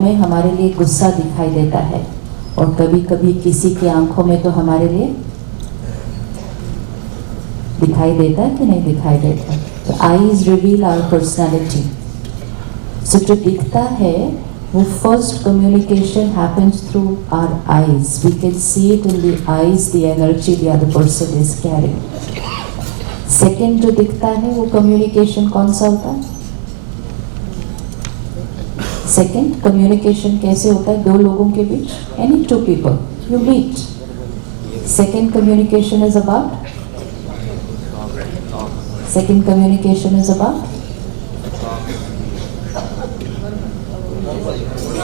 में हमारे लिए गुस्सा दिखाई देता है और कभी कभी किसी की आंखों में तो हमारे लिए दिखाई देता है कि नहीं दिखाई देता। तो eyes reveal our personality. So जो दिखता है वो first communication happens through our eyes. We can see it in the eyes the energy the other person is carrying. Second जो दिखता है वो कम्युनिकेशन कौन सा होता है? सेकेंड कम्युनिकेशन कैसे होता है? दो लोगों के बीच, any two people you meet. Second communication is about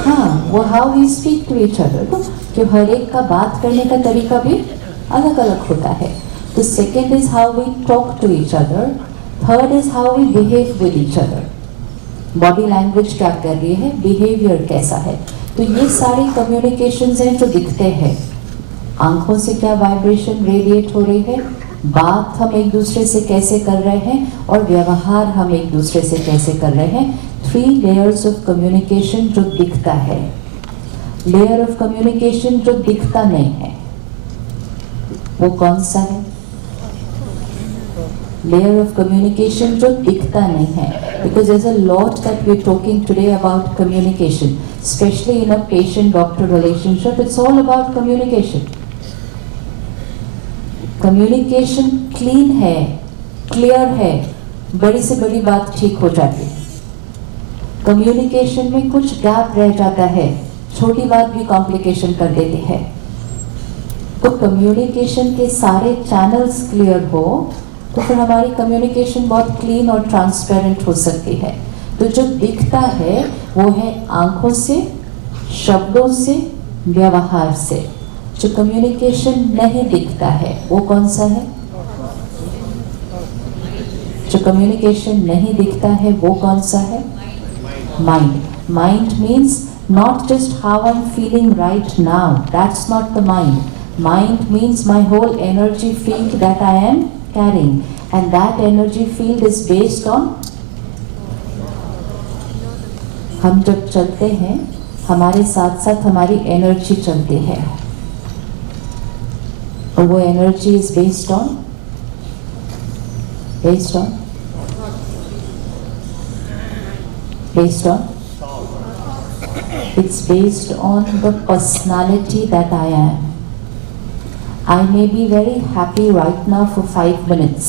हाँ, वो how we speak to each other. कि हर एक का बात करने का तरीका भी अलग अलग होता है। तो second is how we talk to each other. Third is how we behave with each other. Body language क्या कर रही है, बिहेवियर कैसा है। तो ये सारे कम्युनिकेशंस हैं जो दिखते हैं। आंखों से क्या वाइब्रेशन रेडिएट हो रही है, बात हम एक दूसरे से कैसे कर रहे हैं और व्यवहार हम एक दूसरे से कैसे कर रहे हैं। 3 लेयर्स ऑफ कम्युनिकेशन जो दिखता है। लेयर ऑफ कम्युनिकेशन जो दिखता नहीं है वो कौन सा है? लेयर ऑफ कम्युनिकेशन जो दिखता नहीं है। Because there's a lot that we're talking today about communication, especially in a patient-doctor relationship. It's all about communication. Communication clean है, clear है, बड़ी से बड़ी बात ठीक हो जाती है। Communication में कुछ गैप रह जाता है, छोटी बात भी कॉम्प्लिकेशन कर देती है। तो कम्युनिकेशन के सारे चैनल्स क्लियर हो तो फिर हमारी कम्युनिकेशन बहुत क्लीन और ट्रांसपेरेंट हो सकती है। तो जो दिखता है वो है आंखों से, शब्दों से, व्यवहार से। जो कम्युनिकेशन नहीं दिखता है वो कौन सा है? जो कम्युनिकेशन नहीं दिखता है वो कौन सा है? Mind. Mind means not just how I am feeling right now, that's not the mind. Mind means my whole energy field that I am carrying, and that energy field is based on हम जब चलते हैं हमारे साथ साथ हमारी energy चलती है और वो energy is based on it's based on the personality that I am. I may be very happy right now for 5 minutes.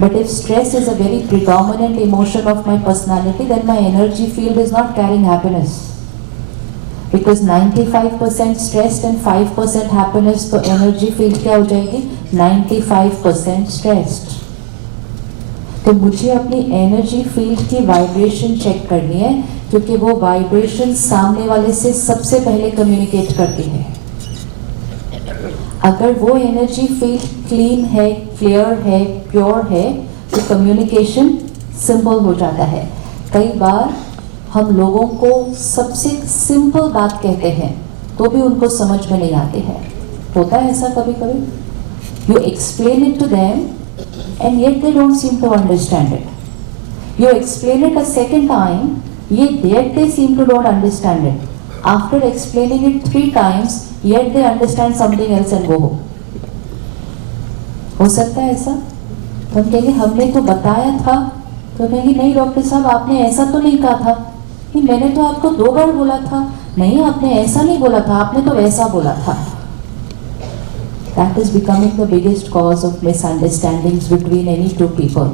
But if stress is a very predominant emotion of my personality, then my energy field is not carrying happiness. Because 95% stressed and 5% happiness, तो energy field क्या हो जाएगी? 95% stressed. तो मुझे अपनी energy field की vibration check करनी है, क्योंकि वो vibration सामने वाले से सबसे पहले communicate करती है। अगर वो एनर्जी फील्ड क्लीन है, क्लियर है, प्योर है तो कम्युनिकेशन सिंपल हो जाता है। कई बार हम लोगों को सबसे सिंपल बात कहते हैं तो भी उनको समझ में नहीं आती है। होता है ऐसा कभी कभी। You explain it to them and yet they don't seem to understand it. You explain it a second time, yet they seem to don't understand it. After explaining it 3 times, yet they understand something else and go home. हो सकता है ऐसा? तो हम कहेंगे हमने तो बताया था, तो कहेंगे नहीं डॉक्टर साहब आपने ऐसा तो नहीं कहा था। कि मैंने तो आपको 2 बार बोला था। नहीं आपने ऐसा नहीं बोला था, आपने तो ऐसा बोला था। That is becoming the biggest cause of misunderstandings between any 2 people.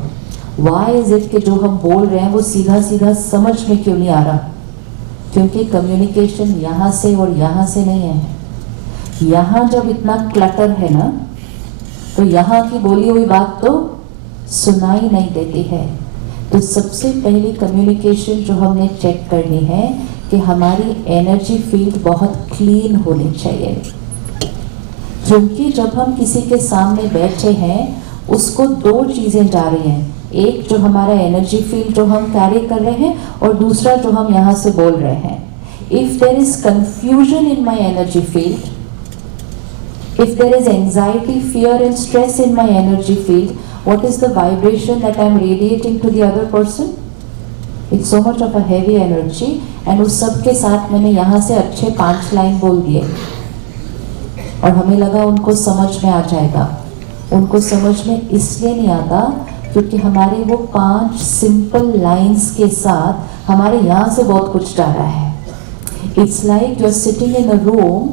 Why is it कि जो हम बोल रहे हैं वो सीधा सीधा समझ में क्यों नहीं आ रहा? क्योंकि कम्युनिकेशन यहाँ से और यहाँ से नहीं है। यहाँ जब इतना क्लटर है ना तो यहाँ की बोली हुई बात तो सुनाई नहीं देती है। तो सबसे पहली कम्युनिकेशन जो हमने चेक करनी है कि हमारी एनर्जी फील्ड बहुत क्लीन होनी चाहिए। क्योंकि जब हम किसी के सामने बैठे हैं उसको 2 चीज़ें जा रही हैं। एक जो हमारा एनर्जी फील्ड जो हम कैरी कर रहे हैं और दूसरा जो हम यहाँ से बोल रहे हैं। If there is confusion in my energy field, if there is anxiety, fear and stress in my energy field, what is the vibration that I am radiating to the other person? It's so much of a heavy energy, and उस सब के साथ मैंने यहाँ से अच्छे 5 line बोल दिए और हमें लगा उनको समझ में आ जाएगा। उनको समझ में इसलिए नहीं आता क्योंकि हमारे वो 5 सिंपल लाइंस के साथ हमारे यहाँ से बहुत कुछ जा रहा है। It's like you are sitting in a room,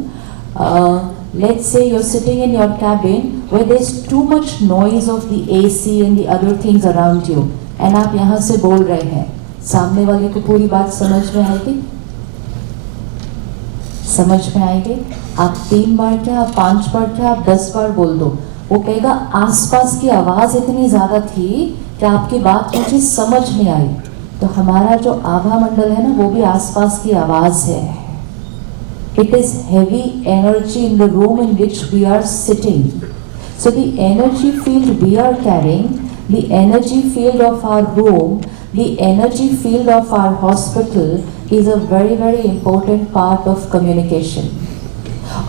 let's say you're sitting in your cabin where there's too much noise of the AC and the other things around you, and आप यहाँ से बोल रहे हैं, सामने वाले को पूरी बात समझ में आएगी? समझ में आएगी? आप 3 बार क्या, आप 5 बार क्या, आप 10 बार बोल दो, वो कहेगा आसपास की आवाज इतनी ज्यादा थी कि आपकी बात मुझे समझ नहीं आई। तो हमारा जो आभा मंडल है ना, वो भी आसपास की आवाज है। It is heavy energy in the room in which we are sitting. So the energy field we are carrying, the energy field of our room, the energy field of our hospital is a very, very important part of communication.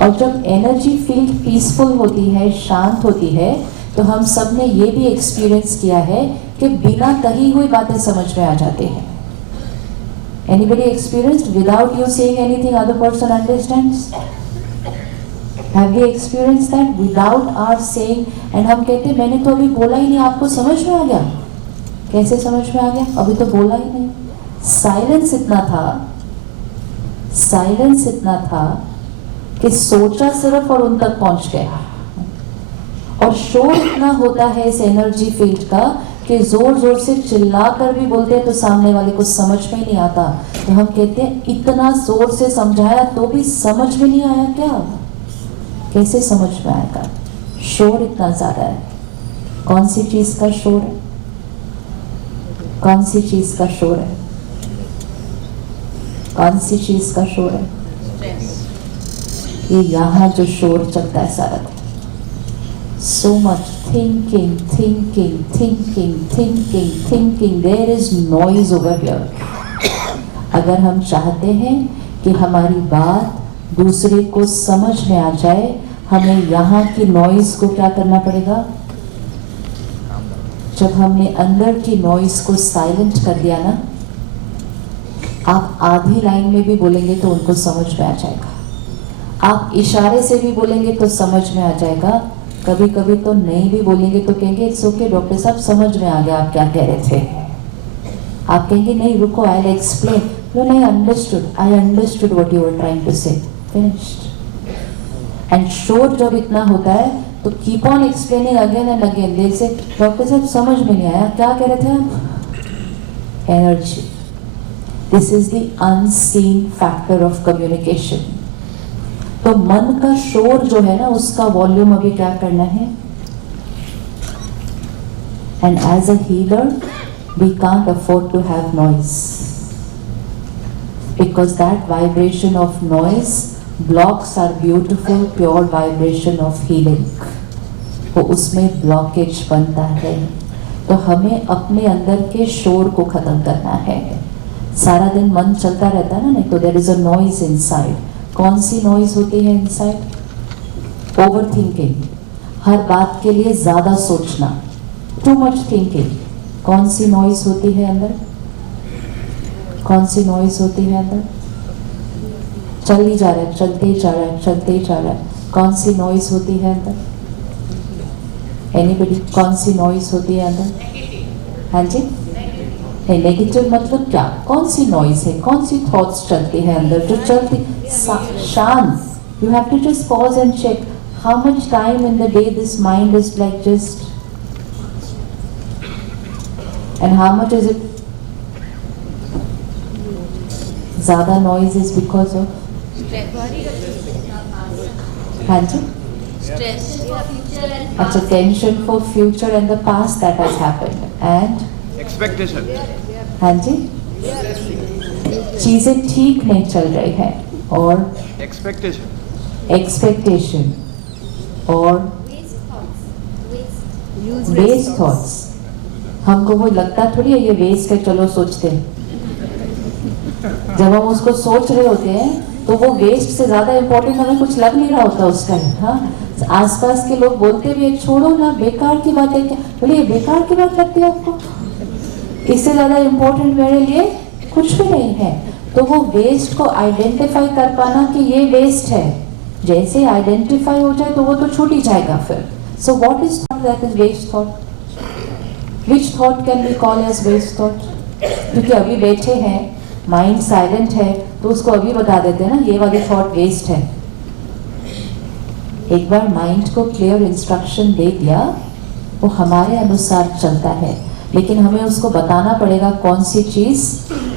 और जब energy field peaceful होती है, शांत होती है, तो हम सब ने ये भी experience किया है कि बिना कही हुई बातें समझ में आ जाती हैं। Anybody experienced without you saying anything other person understands? Have we experienced that without our saying? And हम कहते मैंने तो अभी बोला ही नहीं, आपको समझ में आ गया? कैसे समझ में आ गया? अभी तो बोला ही नहीं। साइलेंस इतना था कि सोचा सिर्फ और उन तक पहुंच गया। और शोर इतना होता है इस एनर्जी फील्ड का कि जोर जोर से चिल्ला कर भी बोलते हैं तो सामने वाले को समझ में नहीं आता। तो हम कहते हैं इतना जोर से समझाया तो भी समझ में नहीं आया क्या? कैसे समझ में आएगा? शोर इतना ज्यादा है। कौन सी चीज का शोर है? कौन सी चीज का शोर है? कौन सी चीज का शोर है? ये यहाँ जो शोर चलता है सारा दिन। So much thinking. There is noise over here. अगर हम चाहते हैं कि हमारी बात दूसरे को समझ में आ जाए, हमें यहाँ की नॉइज को क्या करना पड़ेगा? जब हमने अंदर की नॉइज को साइलेंट कर दिया ना, आप आधी लाइन में भी बोलेंगे तो उनको समझ में आ जाएगा। आप इशारे से भी बोलेंगे तो समझ में आ जाएगा। कभी कभी तो नहीं भी बोलेंगे तो कहेंगे इट्स ओके डॉक्टर साहब, समझ में आ गया आप क्या कह रहे थे। आप कहेंगे नहीं रुको, आई विल एक्सप्लेन। नो नहीं, I understood what you were trying to say, finished. And शोर जब इतना होता है तो keep on explaining again and again. देर से डॉक्टर साहब समझ में नहीं आया, क्या कह रहे थे आप? Energy. This is the unseen factor of communication. तो मन का शोर जो है ना, उसका वॉल्यूम अभी क्या करना है? And as a healer we can't afford to have noise, because that vibration of noise blocks our beautiful pure vibration of healing. तो उसमें ब्लॉकेज बनता है। तो हमें अपने अंदर के शोर को खत्म करना है। सारा दिन मन चलता रहता है ना, नहीं तो there is a noise inside. कौन सी नॉइज होती है इनसाइड? ओवर थिंकिंग, हर बात के लिए ज्यादा सोचना, टू मच थिंकिंग। कौन सी नॉइज होती है अंदर? कौन सी नॉइज होती है अंदर? चल ही जा रहा है, चलते ही जा रहा है। कौन सी नॉइज होती है अंदर? एनीबडी? कौन सी नॉइज होती है अंदर? हाँ जी, नेगेटिव मतलब क्या? कौन सी नॉइज है? कौन सी थॉट्स चलती है अंदर जो चलती? शांत। You have to just pause and check how much time in the day this mind is like just, and how much is it ज्यादा नॉइज इज बिकॉज ऑफ? हाँ जी, अच्छा, tension for future and the past that has happened, and expectation. हाँ जी, चीजें ठीक नहीं चल रही है, और एक्सपेक्टेशन और वेस्ट थॉट्स। हमको वो लगता थोड़ी है ये वेस्ट है, चलो सोचते हैं। जब हम उसको सोच रहे होते हैं तो वो वेस्ट से ज्यादा इंपॉर्टेंट हमें कुछ लग नहीं रहा होता उस टाइम। हाँ, आसपास के लोग बोलते भी छोड़ो ना, बेकार की बात है क्या? बोले ये बेकार की बात लगती है आपको? इससे ज्यादा इम्पोर्टेंट मेरे लिए कुछ भी नहीं है। तो वो वेस्ट को आइडेंटिफाई कर पाना कि ये वेस्ट है, जैसे आइडेंटिफाई हो जाए तो वो तो छूट ही जाएगा फिर। So what is thought that is waste thought? Which thought can be call as waste thought? क्योंकि अभी बैठे हैं, माइंड साइलेंट है, तो उसको अभी बता देते हैं ना ये वाली थॉट वेस्ट है। एक बार माइंड को क्लियर इंस्ट्रक्शन दे दिया, वो हमारे अनुसार चलता है, लेकिन हमें उसको बताना पड़ेगा कौन सी चीज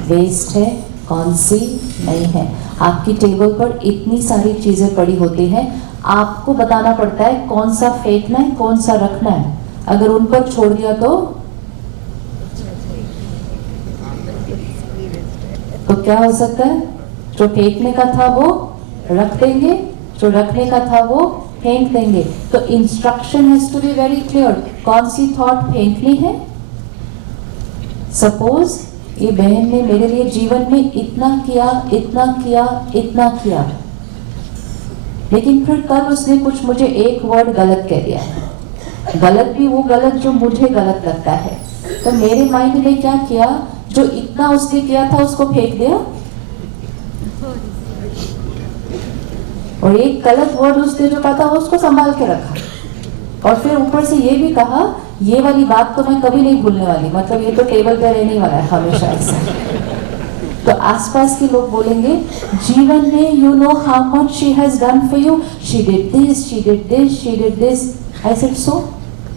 वेस्ट है, कौन सी नहीं है। आपकी टेबल पर इतनी सारी चीजें पड़ी होती हैं, आपको बताना पड़ता है कौन सा फेंकना है, कौन सा रखना है। अगर उन पर छोड़ दिया तो क्या हो सकता है? जो फेंकने का था वो रख देंगे, जो रखने का था वो फेंक देंगे। तो instruction has to be very clear, कौन सी थॉट फेंकनी है। सपोज ये बहन ने मेरे लिए जीवन में इतना किया, इतना किया, इतना किया, लेकिन फिर कल उसने कुछ मुझे एक वर्ड गलत कह दिया, गलत भी वो गलत जो मुझे गलत लगता है। तो मेरे माइंड ने क्या किया, जो इतना उसने किया था उसको फेंक दिया, और एक गलत वर्ड उसने जो कहा था वो उसको संभाल के रखा, और फिर ऊपर से ये भी कहा ये वाली बात तो मैं कभी नहीं भूलने वाली, मतलब ये तो टेबल पे रहने वाला है हमेशा ऐसा। तो आसपास के लोग बोलेंगे जीवन में you know how much she has done for you, she did this, she did this, she did this. I said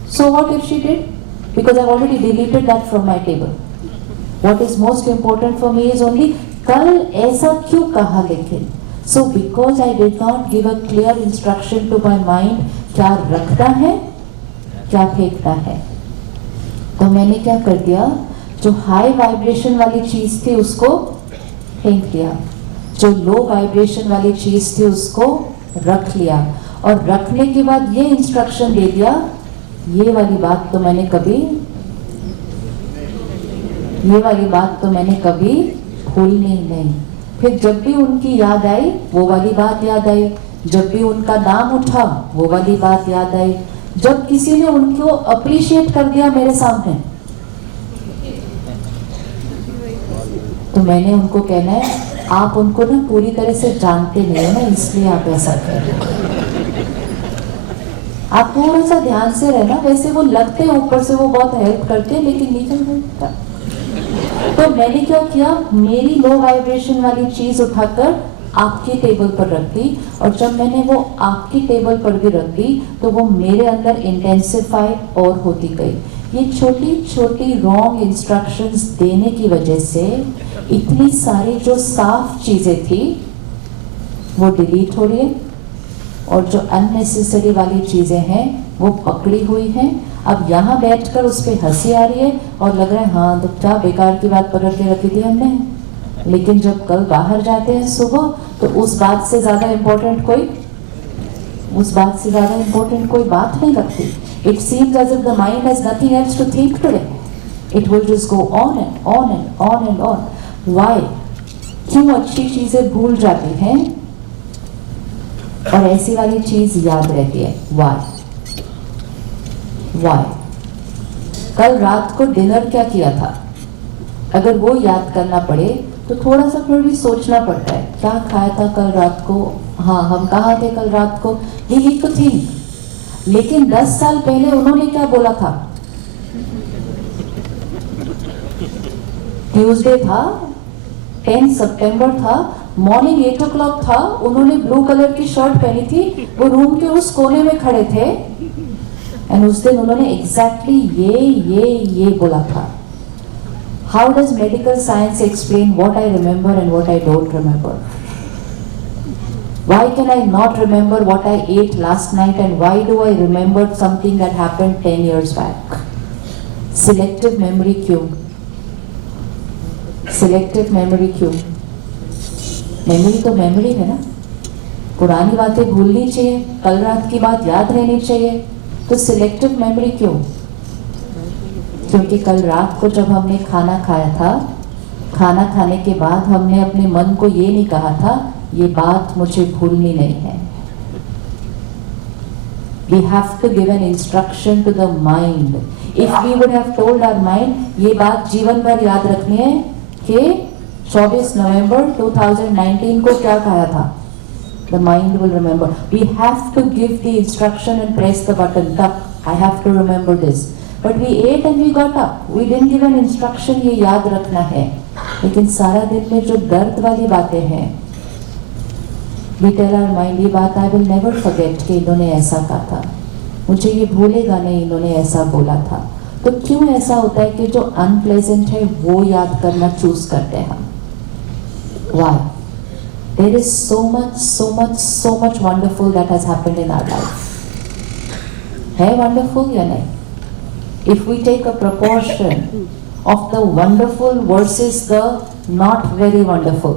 so what if she did? Because I've already deleted that from my table. What is most important for me is only कल ऐसा क्यों कहा, लेकिन so because I did not give a clear instruction to my mind क्या रखना है, क्या फेंकना है, तो मैंने क्या कर दिया, जो हाई वाइब्रेशन वाली चीज थी उसको फेंक दिया, जो लो वाइब्रेशन वाली चीज थी उसको रख लिया, और रखने के बाद ये इंस्ट्रक्शन दे दिया ये वाली बात तो मैंने कभी भूलनी नहीं। फिर जब भी उनकी याद आई वो वाली बात याद आई, जब भी उनका नाम उठा वो वाली बात याद आई, जब किसी ने उनको अप्रिशिएट कर दिया मेरे सामने तो मैंने उनको कहना है आप उनको ना पूरी तरह से जानते नहीं है ना, इसलिए आप ऐसा कर रहे हैं। आप थोड़ा सा ध्यान से रहना, वैसे वो लगते हैं ऊपर से वो बहुत हेल्प करते हैं, लेकिन नीचे नहीं। तो मैंने क्या किया, मेरी लो वाइब्रेशन वाली चीज उठाकर आपकी टेबल पर रख दी, और जब मैंने वो आपकी टेबल पर भी रख दी तो वो मेरे अंदर इंटेंसिफाई और होती गई। ये छोटी छोटी रॉन्ग इंस्ट्रक्शंस देने की वजह से इतनी सारी जो साफ चीजें थी वो डिलीट हो रही है, और जो अननेसेसरी वाली चीजें हैं वो पकड़ी हुई हैं। अब यहाँ बैठकर उस पर हंसी आ रही है और लग रहा है हाँ तो क्या बेकार की बात पकड़ के रखी थी हमने, लेकिन जब कल बाहर जाते हैं सुबह तो उस बात से ज्यादा इम्पोर्टेंट कोई बात नहीं लगती। It seems as if the mind has nothing else to think today. It will just go on and on and on and on. Why? क्यों अच्छी चीजें भूल जाती हैं और ऐसी वाली चीज याद रहती है? Why? कल रात को डिनर क्या किया था, अगर वो याद करना पड़े तो थोड़ा सा फिर भी सोचना पड़ता है क्या खाया था कल रात को, हाँ हम कहाँ थे कल रात को, we need to think। लेकिन 10 साल पहले उन्होंने क्या बोला था, ट्यूसडे था, 10 सितंबर था, मॉर्निंग 8 o'clock था, उन्होंने ब्लू कलर की शर्ट पहनी थी, वो रूम के उस कोने में खड़े थे, एंड उस दिन उन्होंने एग्जैक्टली ये बोला था। How does medical science explain what I remember and what I don't remember? Why can I not remember what I ate last night, and why do I remember something that happened 10 years back? Selective memory क्यों? Selective memory क्यों? Memory तो memory है ना, पुरानी बातें भूलनी चाहिए, कल रात की बात याद रहनी चाहिए, तो सिलेक्टिव मेमोरी क्यों? क्योंकि कल रात को जब हमने खाना खाया था, खाना खाने के बाद हमने अपने मन को ये नहीं कहा था ये बात मुझे भूलनी नहीं है। We have to give an instruction to the mind. If we would have told our mind, ये बात जीवन भर याद रखनी है कि 24 नवंबर 2019 को क्या खाया था, the mind will remember. We have to give the instruction and press the button. I have to remember this. But we ate and we got up. We didn't give an instruction, ये याद रखना है. लेकिन सारा दिन में जो दर्द वाली बातें हैं, we tell our mind, ये बात I will never forget कि इन्होंने ऐसा कहा था, मुझे ये भूलेगा नहीं, इन्होंने ऐसा बोला था. तो क्यों ऐसा होता है कि जो अनप्लेजेंट है वो याद करना चूज करते हैं हम? Why? There is so much wonderful that has happened in our life. है wonderful या नहीं? If we take a proportion of the wonderful versus the not very wonderful,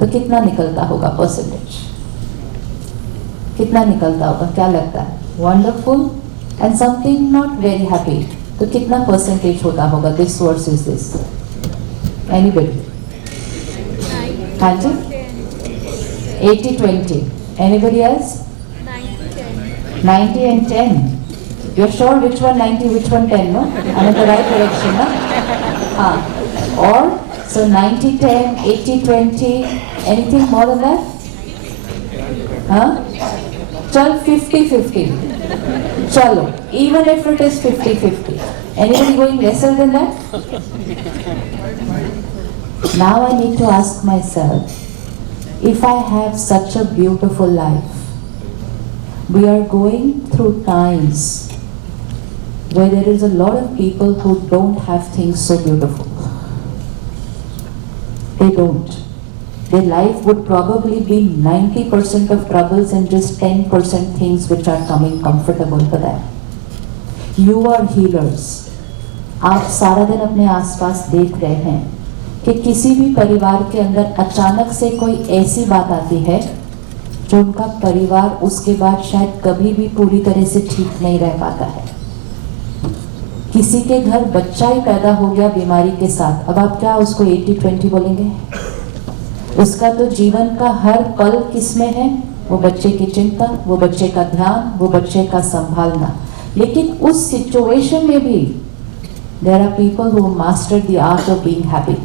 तो कितना निकलता होगा परसेंटेज? कितना निकलता होगा? क्या लगता है? Wonderful and something not very happy, तो कितना परसेंटेज होता होगा this versus this? Anybody? हाँ जी? 80-20. Anybody else? 90 and 10. You're sure which one 90, which one 10, no? I'm in the right direction, no? Or, so 90-10, 80-20, anything more than that? Huh? Chal 50-50. Chalo, even if it is 50-50. Anybody going lesser than that? Now I need to ask myself, if I have such a beautiful life, we are going through times where there is a lot of people who don't have things so beautiful. They don't. Their life would probably be 90% of troubles and just 10% things which are coming comfortable for them. You are healers. आप सारा दिन अपने आसपास देख रहे हैं कि किसी भी परिवार के अंदर अचानक से कोई ऐसी बात आती है जो उनका परिवार उसके बाद शायद कभी भी पूरी तरह से ठीक नहीं रह पाता है. किसी के घर बच्चा ही पैदा हो गया बीमारी के साथ, अब आप क्या उसको 80-20 बोलेंगे? उसका तो जीवन का हर पल किसमें है? वो बच्चे की चिंता, वो बच्चे का ध्यान, वो बच्चे का संभालना. लेकिन उस सिचुएशन में भी there are people who mastered the art of being happy.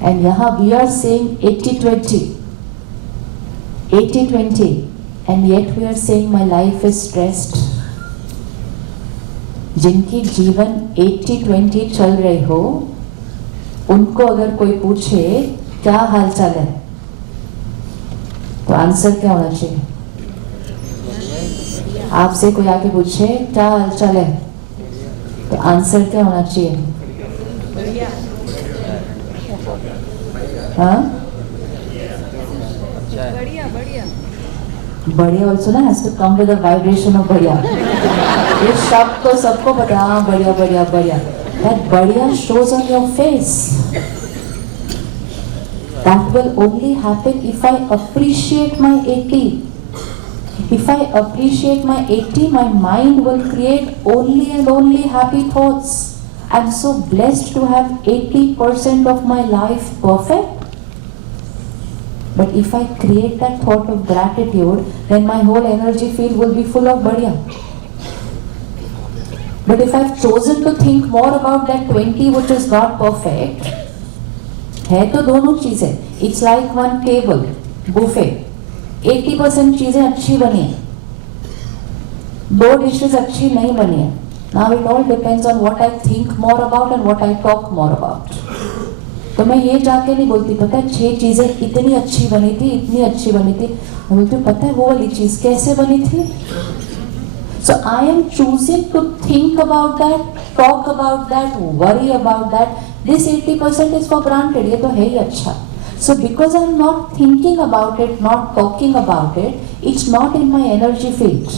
And यहाँ we are saying 80-20, 80-20, and yet we are saying my life is stressed. जिनकी जीवन 80-20 चल रही हो, उनको अगर कोई पूछे क्या हाल चाल है, तो आंसर क्या होना चाहिए? आपसे कोई आके पूछे क्या हाल चाल है, तो आंसर क्या होना चाहिए? हाँ? बढ़िया also ना has to come with a vibration of बढ़िया. ये शब्द तो सबको पता है, हाँ बढ़िया बढ़िया बढ़िया. That बढ़िया shows on your face. That will only happen if I appreciate my 80. If I appreciate my 80, my mind will create only and only happy thoughts. I'm so blessed to have 80% of my life perfect. But if I create that thought of gratitude, then my whole energy field will be full of बढ़िया. But if I've chosen to think more about that 20 which is not perfect, है तो दोनों चीजें. It's like one table, buffet. 80% चीजें अच्छी बनी है, 2 dishes अच्छी नहीं बनी है. Now it all depends on what I think more about and what I talk more about. तो मैं ये जाके नहीं बोलती पता है 6 चीजें इतनी अच्छी बनी थी, इतनी अच्छी बनी थी. मैं बोलती हूँ पता है वो वाली चीज कैसे बनी थी. So I am choosing to think about that, talk about that, worry about that. This 80% is for granted. ये तो है ही अच्छा. So because I'm not thinking about it, not talking about it, it's not in my energy field.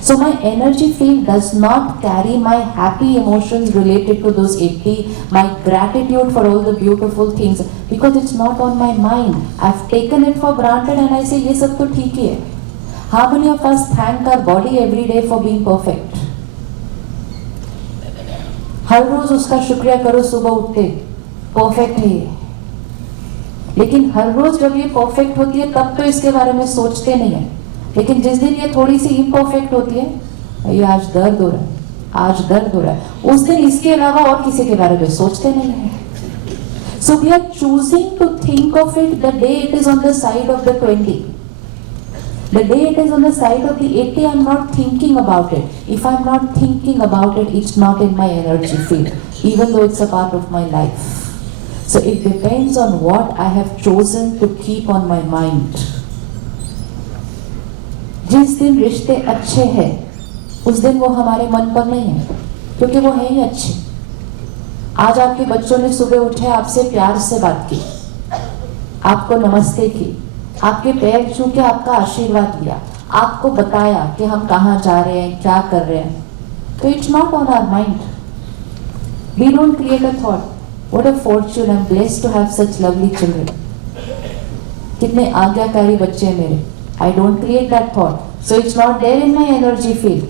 So my energy field does not carry my happy emotions related to those 80, my gratitude for all the beautiful things, because it's not on my mind. I've taken it for granted and I say ये सब तो ठीक ही है. How many of us thank our body every day for being perfect? हर रोज उसका शुक्रिया करो सुबह उठते, परफेक्ट है ये. लेकिन हर रोज जब ये परफेक्ट होती है तब तो इसके बारे में सोचते नहीं है. लेकिन जिस दिन ये थोड़ी सी इम्परफेक्ट होती है, ये आज दर्द हो रहा है, आज दर्द हो रहा है, उस दिन इसके अलावा और किसी के बारे में सोचते नहीं है. So we are choosing to think of it the day it is on the side of the 20. The day it is on the side of the 80, I'm not thinking about it. If I'm not thinking about it, it's not in my energy field, even though it's a part of my life. So it depends on what I have chosen to keep on my mind. जिस दिन रिश्ते अच्छे हैं, उस दिन वो हमारे मन पर नहीं है, क्योंकि वो है ही अच्छे. आज आपके बच्चों ने सुबह उठे, आपसे प्यार से बात की, आपको नमस्ते की, आपके पैर छू के आपका आशीर्वाद लिया, आपको बताया कि हम कहाँ जा रहे हैं, क्या कर रहे हैं. तो it's not on our mind. We don't create a thought. What a fortune, I am blessed to have such lovely children. कितने आज्ञाकारी बच्चे हैं मेरे. I don't create that thought, so it's not there in my energy field.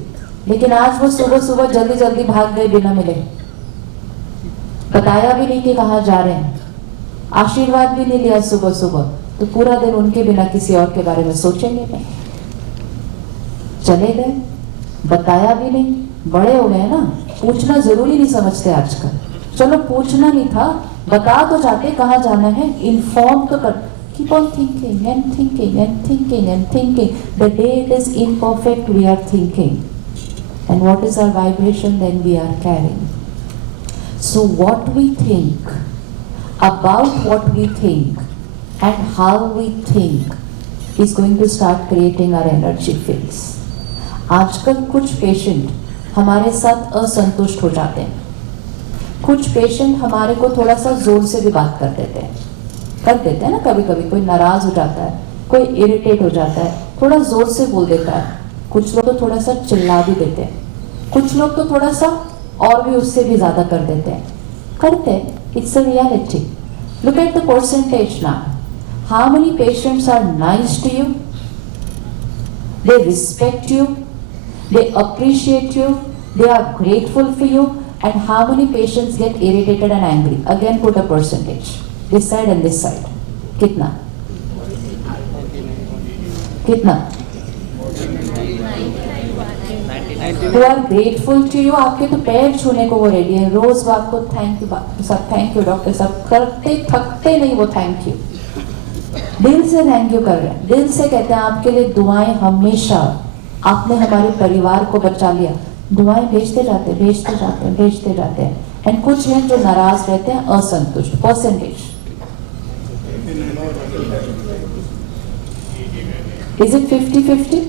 लेकिन आज वो सुबह सुबह जल्दी जल्दी भाग गए बिना मिले, बताया भी नहीं कि कहाँ जा रहे हैं, आशीर्वाद भी नहीं लिया सुबह सुबह, तो पूरा दिन उनके बिना किसी और के बारे में सोचेंगे नहीं. चले गए, बताया भी नहीं, बड़े हो गए ना, पूछना जरूरी नहीं समझते आजकल. चलो पूछना नहीं था, बता तो जाते कहाँ जाना है, इन्फॉर्म तो कर. Keep on thinking and thinking and thinking and thinking. The day it is imperfect, we are thinking. And what is our vibration then we are carrying? So what we think, about what we think, and how we think is going to start creating our energy fields. आजकल कुछ patient हमारे साथ असंतुष्ट हो जाते हैं. कुछ patient हमारे को थोड़ा सा जोर से भी बात कर देते हैं ना. कभी कभी कोई नाराज हो जाता है, कोई इरिटेट हो जाता है, थोड़ा जोर से बोल देता है. कुछ लोग तो थोड़ा सा चिल्ला भी देते हैं, कुछ लोग तो थोड़ा सा और भी उससे भी ज्यादा कर देते हैं. करते, it's a reality. Look at the percentage now. How many patients are nice to you, they respect you, they appreciate you, they are grateful for you, and how many patients get irritated and angry? Again put a percentage, this side and this side. कितना कितना who are grateful to you, आपके तो पैर छूने को वो ready है, रोज वो आपको थैंक यू सब, थैंक यू डॉक्टर साहब, करते थकते नहीं वो थैंक यू, दिल से थैंक यू कर रहे हैं, दिल से कहते हैं आपके लिए दुआएं हमेशा, आपने हमारे परिवार को बचा लिया. दुआएं भेजते जाते भेजते जाते भेजते जाते हैं. एंड कुछ हैं जो नाराज रहते हैं, असंतुष्ट. Percentage is it 50-50?